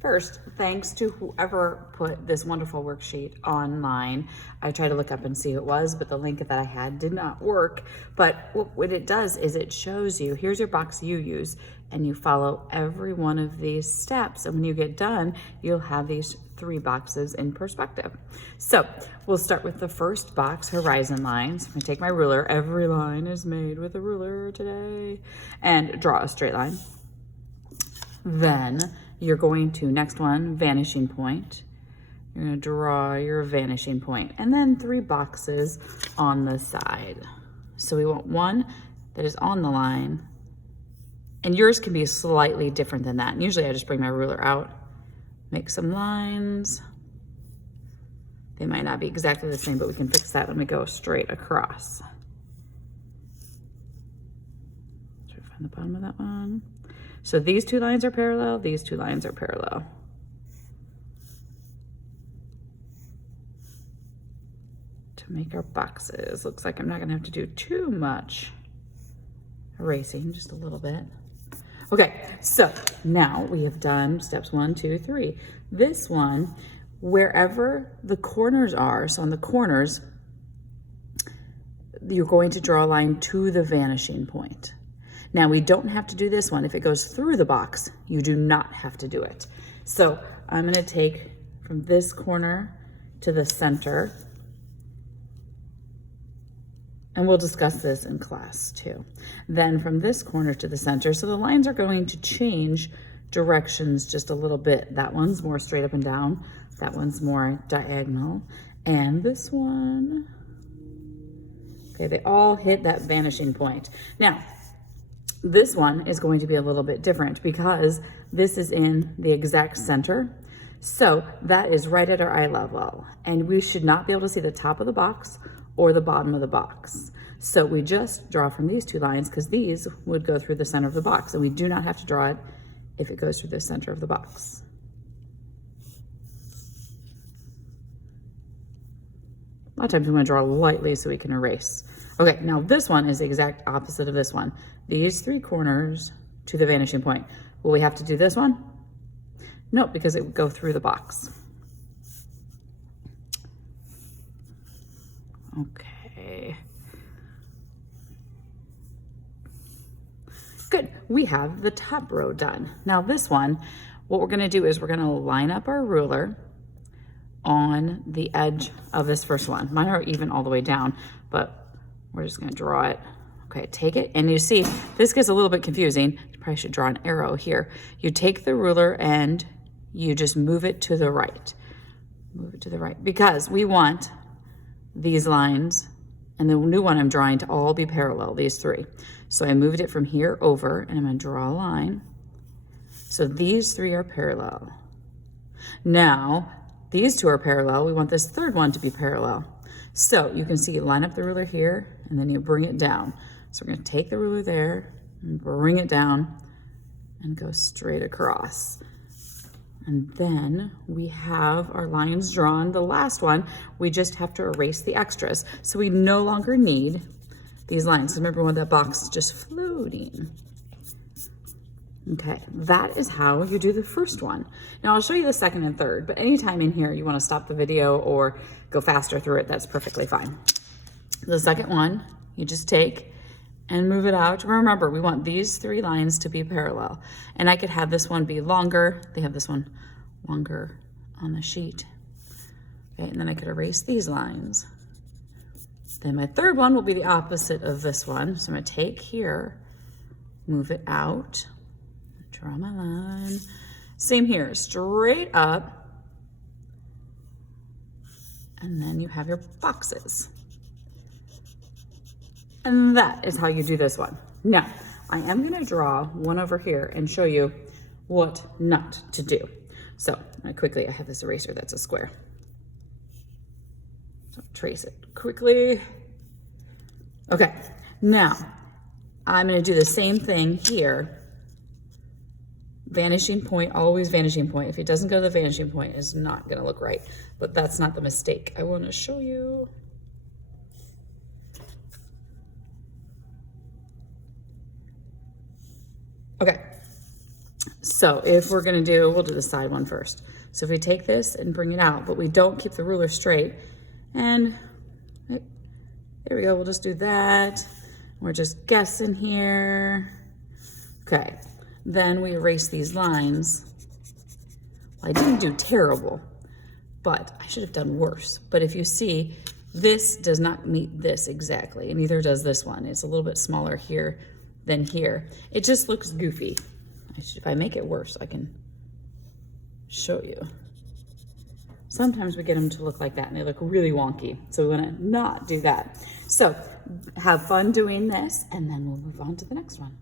First, thanks to whoever put this wonderful worksheet online. I tried to look up and see who it was, but the link that I had did not work. But what it does is it shows you, here's your box you use, and you follow every one of these steps. And when you get done, you'll have these 3 boxes in perspective. So we'll start with the first box, horizon lines. I'm gonna take my ruler. Every line is made with a ruler today. And draw a straight line. Then you're going to, next one, vanishing point. You're gonna draw your vanishing point, and then 3 boxes on the side. So we want one that is on the line, and yours can be slightly different than that. And usually I just bring my ruler out, make some lines. They might not be exactly the same, but we can fix that when we go straight across. Try to find the bottom of that one. So these 2 lines are parallel, these 2 lines are parallel. To make our boxes, looks like I'm not gonna have to do too much erasing, just a little bit. Okay, so now we have done steps 1, 2, 3. This one, wherever the corners are, so on the corners, you're going to draw a line to the vanishing point. Now we don't have to do this one. If it goes through the box, you do not have to do it. So I'm gonna take from this corner to the center, and we'll discuss this in class too. Then from this corner to the center, so the lines are going to change directions just a little bit. That one's more straight up and down, that one's more diagonal, and this one, okay, they all hit that vanishing point. Now, this one is going to be a little bit different because this is in the exact center. So that is right at our eye level, and we should not be able to see the top of the box or the bottom of the box. So we just draw from these 2 lines because these would go through the center of the box, and we do not have to draw it if it goes through the center of the box. A lot of times we want to draw lightly so we can erase. Okay, now this one is the exact opposite of this one. These 3 corners to the vanishing point. Will we have to do this one? No, because it would go through the box. Okay. Good, we have the top row done. Now this one, what we're gonna do is we're gonna line up our ruler on the edge of this first one. Mine are even all the way down, but we're just gonna draw it. Okay, take it, and you see, this gets a little bit confusing. You probably should draw an arrow here. You take the ruler and you just move it to the right. Move it to the right, because we want these lines and the new one I'm drawing to all be parallel, these 3. So I moved it from here over, and I'm gonna draw a line. So these 3 are parallel. Now, these 2 are parallel. We want this third one to be parallel. So you can see you line up the ruler here, and then you bring it down. So we're gonna take the ruler there and bring it down and go straight across. And then we have our lines drawn. The last one, we just have to erase the extras. So we no longer need these lines. Remember when that box is just floating. Okay, that is how you do the first one. Now I'll show you the second and third, but anytime in here you wanna stop the video or go faster through it, that's perfectly fine. The second one, you just take and move it out. Remember, we want these 3 lines to be parallel. And I could have this one be longer. They have this one longer on the sheet. Okay, and then I could erase these lines. Then my third one will be the opposite of this one. So I'm gonna take here, move it out, draw my line. Same here, straight up. And then you have your boxes. And that is how you do this one. Now, I am gonna draw one over here and show you what not to do. So quickly, I have this eraser that's a square. So trace it quickly. Okay, now I'm gonna do the same thing here. Vanishing point, always vanishing point. If it doesn't go to the vanishing point, it's not gonna look right, but that's not the mistake I wanna show you. Okay, So if we're gonna do, we'll do the side one first. So if we take this and bring it out, but we don't keep the ruler straight, and there we go, we'll just do that. We're just guessing here. Okay, then we erase these lines. Well, I didn't do terrible, but I should have done worse. But if you see, this does not meet this exactly, and neither does this one. It's a little bit smaller here than here. It just looks goofy. If I make it worse, I can show you. Sometimes we get them to look like that and they look really wonky. So we want to not do that. So have fun doing this, and then we'll move on to the next one.